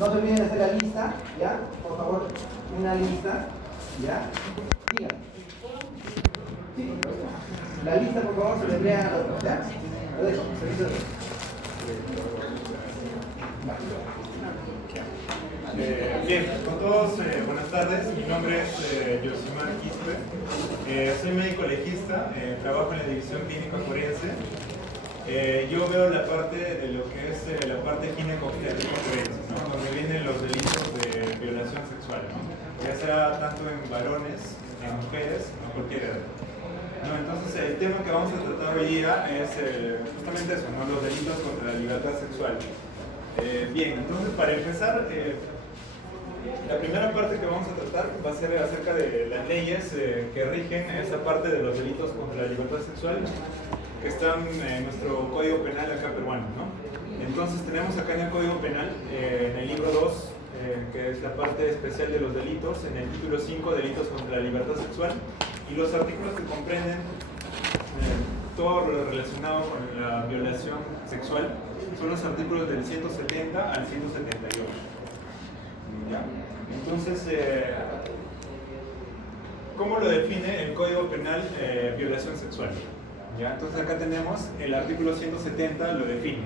No se olviden de hacer la lista, ¿ya? Por favor, una lista, ¿ya? Digan. Sí, la lista, por favor, se le entregan a otros, ¿ya? Lo dejo, bien, con todos, buenas tardes. Mi nombre es Yosimar Quispe. Soy médico legista, trabajo en la división clínica forense. Yo veo la parte de lo que es la parte gineco-obstétrica forense, ¿no? Donde vienen los delitos de violación sexual, ¿no? Ya sea tanto en varones, en mujeres, en cualquier edad. No, entonces el tema que vamos a tratar hoy día es justamente eso, ¿no? Los delitos contra la libertad sexual. Bien, entonces para empezar, la primera parte que vamos a tratar va a ser acerca de las leyes que rigen esa parte de los delitos contra la libertad sexual que están en nuestro Código Penal acá peruano, ¿no? Entonces tenemos acá en el Código Penal, en el libro 2, que es la parte especial de los delitos, en el título 5, delitos contra la libertad sexual, y los artículos que comprenden todo lo relacionado con la violación sexual son los artículos del 170 al 178. ¿Ya? Entonces, ¿cómo lo define el Código Penal violación sexual? ¿Ya? Entonces acá tenemos el artículo 170 lo define.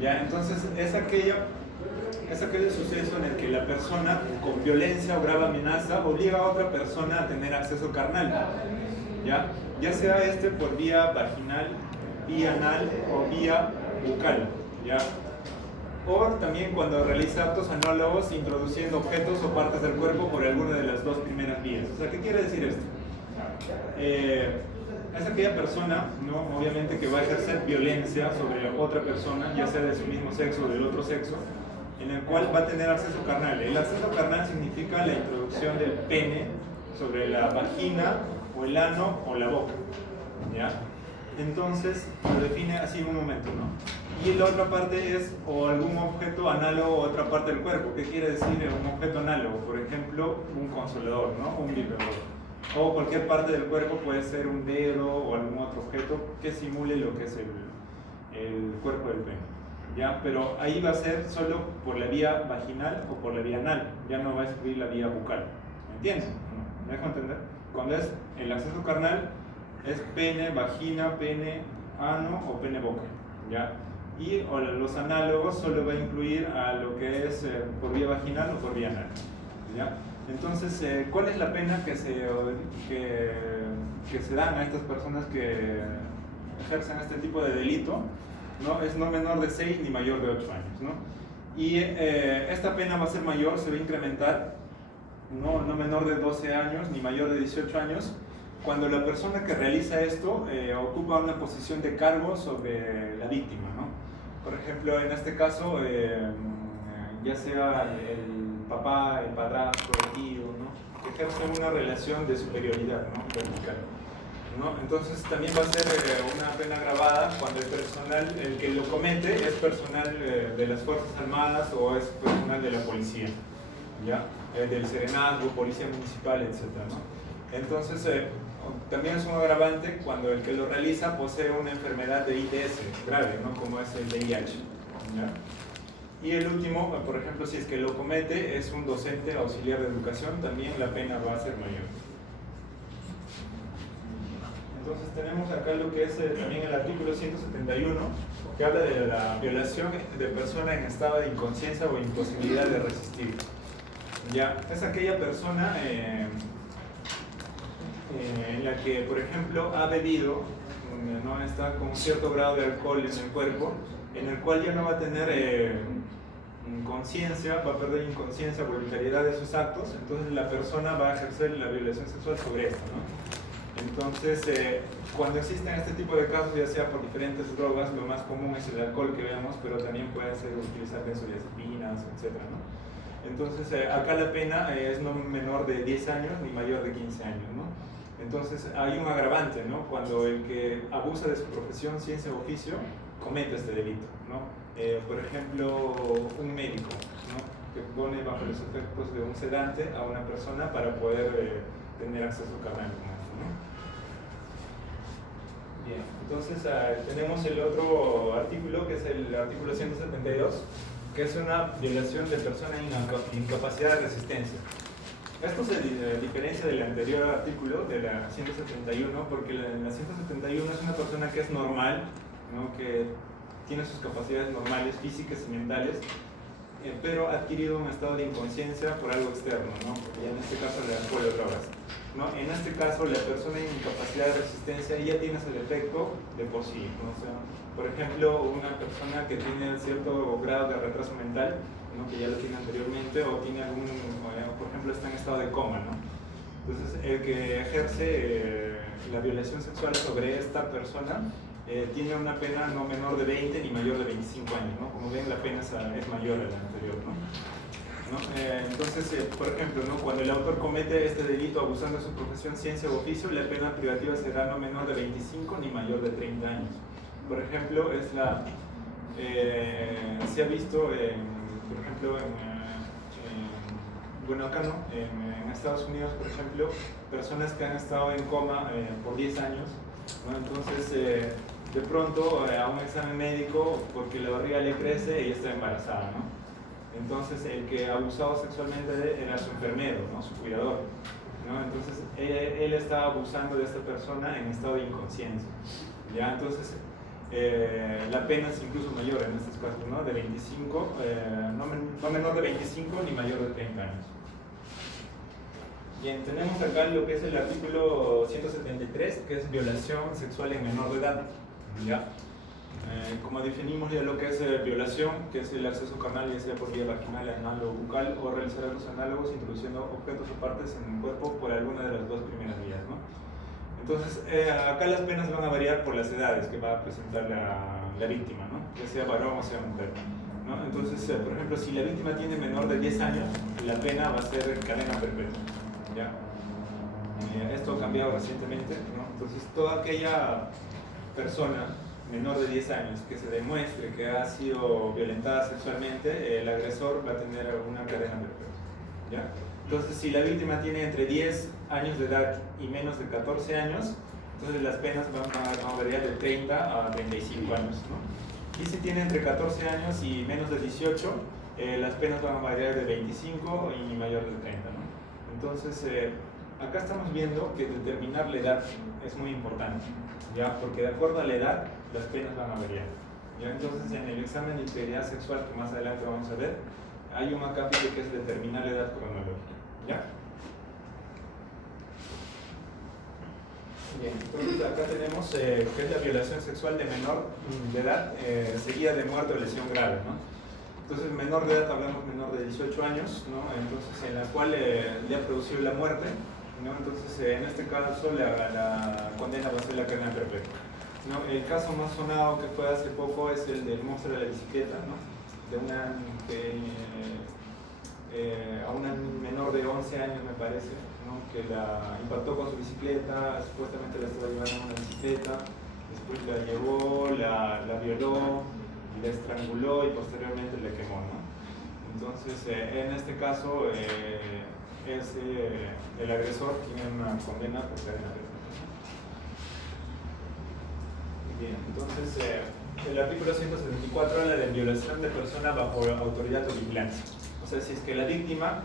¿Ya? Entonces es aquel suceso en el que la persona con violencia o grave amenaza obliga a otra persona a tener acceso carnal. Ya sea este por vía vaginal, vía anal o vía bucal. ¿Ya? O también cuando realiza actos análogos introduciendo objetos o partes del cuerpo por alguna de las dos primeras vías. O sea, ¿qué quiere decir esto? Es aquella persona, ¿no? Obviamente, que va a ejercer violencia sobre otra persona, ya sea de su mismo sexo o del otro sexo, en el cual va a tener acceso carnal. El acceso carnal significa la introducción del pene sobre la vagina o el ano o la boca, ¿ya? Entonces lo define así en un momento, ¿no? Y la otra parte es o algún objeto análogo a otra parte del cuerpo. ¿Qué quiere decir un objeto análogo? Por ejemplo, un consolador, ¿no? Un vibrador. O cualquier parte del cuerpo, puede ser un dedo o algún otro objeto que simule lo que es el cuerpo del pene. ¿Ya? Pero ahí va a ser solo por la vía vaginal o por la vía anal, ya no va a excluir la vía bucal. ¿Me entiendes? ¿Me dejo entender? Cuando es el acceso carnal, es pene, vagina, pene, ano o pene, boca. ¿Ya? Y los análogos solo va a incluir a lo que es por vía vaginal o por vía anal. ¿Ya? Entonces, ¿cuál es la pena que se dan a estas personas que ejercen este tipo de delito? ¿No? Es no menor de 6 ni mayor de 8 años, ¿no? Y esta pena va a ser mayor, se va a incrementar, no menor de 12 años ni mayor de 18 años, cuando la persona que realiza esto ocupa una posición de cargo sobre la víctima, ¿no? Por ejemplo, en este caso, ya sea el papá, el padrastro, el tío, ¿no? Que ejercen una relación de superioridad, ¿no? Vertical, ¿no? Entonces también va a ser una pena agravada cuando el que lo comete es personal de las Fuerzas Armadas o es personal de la policía, ¿ya? Del serenazgo, policía municipal, etc., ¿no? Entonces también es un agravante cuando el que lo realiza posee una enfermedad de ITS grave, ¿no? Como es el VIH, ¿ya? Y el último, por ejemplo, si es que lo comete, es un docente auxiliar de educación, también la pena va a ser mayor. Entonces tenemos acá lo que es también el artículo 171, que habla de la violación de persona en estado de inconsciencia o imposibilidad de resistir. Ya, es aquella persona en la que, por ejemplo, ha bebido, no está con un cierto grado de alcohol en el cuerpo, en el cual ya no va a tener conciencia, va a perder inconsciencia, voluntariedad de sus actos, entonces la persona va a ejercer la violación sexual sobre esto, ¿no? Entonces, cuando existen este tipo de casos, ya sea por diferentes drogas, lo más común es el alcohol que vemos, pero también puede ser utilizar benzodiazepinas, etc., ¿no? Entonces, acá la pena es no menor de 10 años ni mayor de 15 años, ¿no? Entonces, hay un agravante, ¿no? Cuando el que abusa de su profesión, ciencia o oficio, comete este delito, ¿no? Por ejemplo, un médico, ¿no? Que pone bajo los efectos de un sedante a una persona para poder tener acceso carnal como esto, ¿no? Bien, entonces tenemos el otro artículo, que es el artículo 172, que es una violación de persona en incapacidad de resistencia. Esto se diferencia del anterior artículo, de la 171, porque la 171 es una persona que es normal, ¿no? Que tiene sus capacidades normales, físicas y mentales, pero ha adquirido un estado de inconsciencia por algo externo, ¿no? Porque ya en este caso le alcohol o drogas, ¿no? En este caso, la persona en incapacidad de resistencia ya tiene ese defecto de por sí, ¿no? O sea, por ejemplo, una persona que tiene cierto grado de retraso mental, ¿no? Que ya lo tiene anteriormente, o tiene algún, por ejemplo, está en estado de coma, ¿no? Entonces, el que ejerce la violación sexual sobre esta persona tiene una pena no menor de 20 ni mayor de 25 años, ¿no? Como ven, la pena es mayor a la anterior, ¿no? Entonces, por ejemplo, ¿no? Cuando el autor comete este delito abusando de su profesión, ciencia o oficio, la pena privativa será no menor de 25 ni mayor de 30 años. Por ejemplo, se ha visto, por ejemplo, bueno, acá no, en Estados Unidos, por ejemplo, personas que han estado en coma por 10 años, ¿no? Entonces, de pronto, a un examen médico, porque la barriga le crece, ella está embarazada, ¿no? Entonces, el que abusaba sexualmente era su enfermero, ¿no? Su cuidador, ¿no? Entonces, él estaba abusando de esta persona en estado de inconsciencia, ¿ya? Entonces, la pena es incluso mayor en estos casos, ¿no? De 25, no menor de 25 ni mayor de 30 años. Bien, tenemos acá lo que es el artículo 173, que es violación sexual en menor de edad, ¿ya? Como definimos ya lo que es violación, que es el acceso carnal, ya sea por vía vaginal, anal o bucal, o realizar actos análogos introduciendo objetos o partes en el cuerpo por alguna de las dos primeras vías, ¿no? Entonces, acá las penas van a variar por las edades que va a presentar la víctima, ¿no? Ya sea varón o sea mujer, ¿no? Entonces, por ejemplo, si la víctima tiene menor de 10 años, la pena va a ser cadena perpetua, ¿ya? Esto ha cambiado recientemente, ¿no? Entonces, toda aquella persona menor de 10 años que se demuestre que ha sido violentada sexualmente, el agresor va a tener una cadena perpetua, ¿ya? Entonces, si la víctima tiene entre 10 años de edad y menos de 14 años, entonces las penas van a variar de 30 a 35 años, ¿no? Y si tiene entre 14 años y menos de 18, las penas van a variar de 25 y mayor de 30, ¿no? Entonces, acá estamos viendo que determinar la edad es muy importante, ¿ya? Porque de acuerdo a la edad, las penas van a variar, ¿ya? Entonces, en el examen de integridad sexual, que más adelante vamos a ver, hay un capítulo que es determinar la edad cronológica, ¿ya? Bien, entonces acá tenemos lo que es la violación sexual de menor de edad, seguida de muerte o lesión grave, ¿no? Entonces, menor de edad, hablamos menor de 18 años, ¿no? Entonces, en la cual le ha producido la muerte, ¿no? Entonces, en este caso, la condena va a ser la cadena perpetua, ¿no? El caso más sonado que fue hace poco es el del monstruo de la bicicleta, ¿no? De a una menor de 11 años, me parece, ¿no? Que la impactó con su bicicleta, supuestamente la estaba llevando en una bicicleta, después la llevó, la violó, la estranguló y posteriormente le quemó, ¿no? Entonces, en este caso, el agresor tiene una condena por cadena perpetua. Bien, entonces, el artículo 174 habla de violación de persona bajo autoridad o vigilancia. O sea, si es que la víctima,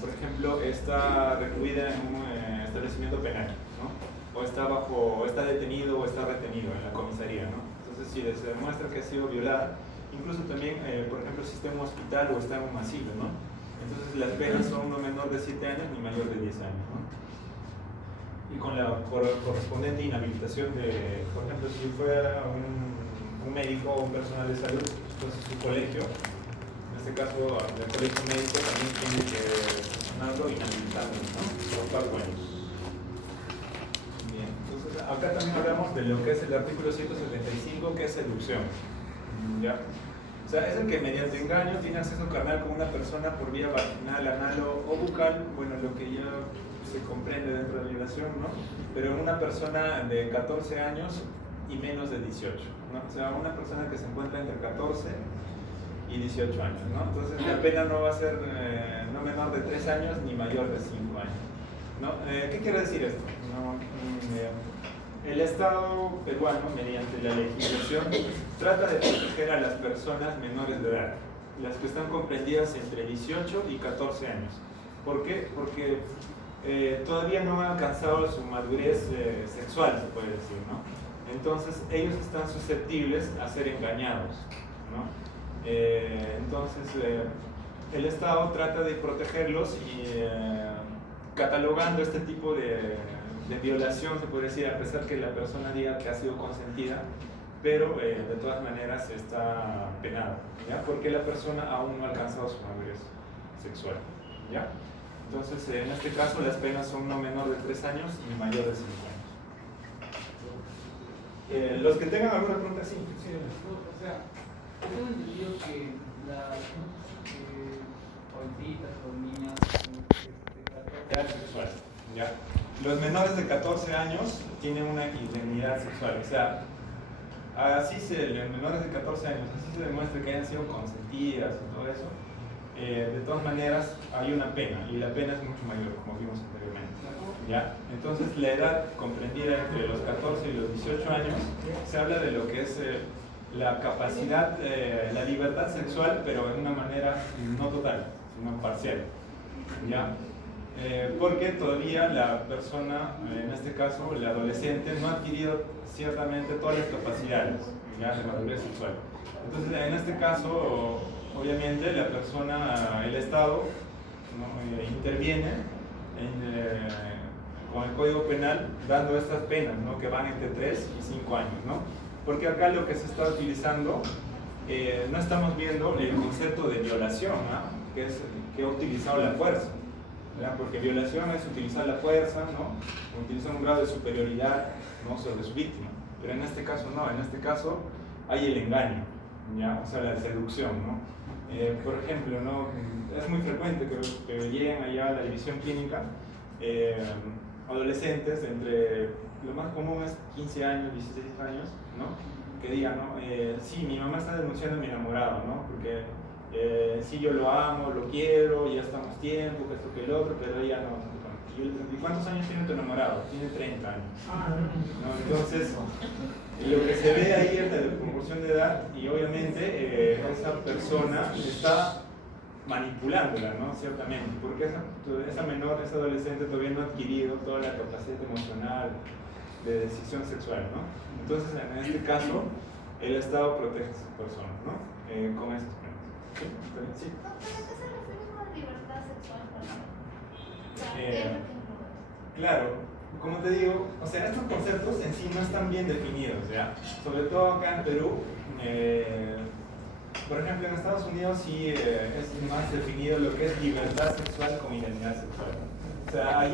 por ejemplo, está recluida en un establecimiento penal, ¿no? O está detenido o está retenido en la comisaría, ¿no? Entonces, si se demuestra que ha sido violada, incluso también, por ejemplo, si está en un hospital o está en un asilo, ¿no? Entonces, las penas son no menor de 7 años ni mayor de 10 años, ¿no? Y con la correspondiente inhabilitación de, por ejemplo, si fuera un médico o un personal de salud, entonces su colegio, en este caso el colegio médico, también tiene que sancionarlo y inhabilitarlo, ¿no? Por 4 años. Bien, entonces acá también hablamos de lo que es el artículo 175, que es seducción, ¿ya? O sea, es el que mediante engaño tiene acceso carnal con una persona por vía vaginal, anal o bucal, bueno, lo que ya se comprende dentro de la violación, ¿no? Pero en una persona de 14 años y menos de 18, ¿no? O sea, una persona que se encuentra entre 14 y 18 años, ¿no? Entonces la pena no va a ser no menor de 3 años ni mayor de 5 años, ¿no? ¿Qué quiere decir esto? No, el Estado peruano, mediante la legislación, trata de proteger a las personas menores de edad, las que están comprendidas entre 18 y 14 años. ¿Por qué? Porque todavía no han alcanzado su madurez sexual, se puede decir, ¿no? Entonces, ellos están susceptibles a ser engañados, ¿no? Entonces, el Estado trata de protegerlos y catalogando este tipo de violación, se puede decir, a pesar que la persona diga que ha sido consentida, pero de todas maneras está penado, ¿ya? Porque la persona aún no ha alcanzado su madurez sexual, ¿ya? Entonces, en este caso, las penas son no menor de 3 años y mayor de 5 años. Los que tengan alguna pregunta, sí. O sea, tengo entendido que las jovencitas o niñas de 14 Edad sexual, ¿ya? Los menores de 14 años tienen una indemnidad sexual, o sea, los menores de 14 años, así se demuestra que hayan sido consentidas y todo eso, de todas maneras hay una pena, y la pena es mucho mayor, como vimos anteriormente, ¿ya? Entonces, la edad comprendida entre los 14 y los 18 años, se habla de lo que es la capacidad, la libertad sexual, pero en una manera no total, sino parcial, ¿ya? Porque todavía la persona, en este caso el adolescente, no ha adquirido ciertamente todas las capacidades, ¿ya?, de madurez sexual. Entonces, en este caso, obviamente, la persona, el Estado, ¿no?, interviene con el Código Penal dando estas penas, ¿no?, que van entre 3 y 5 años, ¿no? Porque acá lo que se está utilizando, no estamos viendo el concepto de violación, ¿no?, que ha utilizado la fuerza, ¿verdad? Porque violación es utilizar la fuerza, ¿no?, utilizar un grado de superioridad, ¿no?, sobre su víctima. Pero en este caso no, en este caso hay el engaño, ¿ya?, o sea, la seducción, ¿no? Por ejemplo, ¿no?, es muy frecuente que lleguen allá a la división clínica adolescentes entre, lo más común es 15 años, 16 años, ¿no?, que digan, ¿no?, sí, mi mamá está denunciando a mi enamorado, ¿no?, porque sí, yo lo amo, lo quiero, ya estamos tiempo, que esto, que el otro, pero ella no. ¿Y cuántos años tiene tu enamorado? Tiene 30 años, ¿no? Entonces, lo que se ve ahí es la proporción de edad, y obviamente esa persona está manipulándola, ¿no?, ciertamente, porque esa menor, esa adolescente todavía no ha adquirido toda la capacidad emocional de decisión sexual, ¿no? Entonces, en este caso, el Estado protege a esas personas, ¿no?, con esas penas. ¿Sí? ¿Sí? No, pero ¿qué se refiere con libertad sexual, por ejemplo? O sea, ¿qué es lo que engloba? Claro, como te digo, o sea, estos conceptos en sí no están bien definidos, ¿ya? Sobre todo acá en Perú, por ejemplo, en Estados Unidos sí es más definido lo que es libertad sexual con identidad sexual. O sea, hay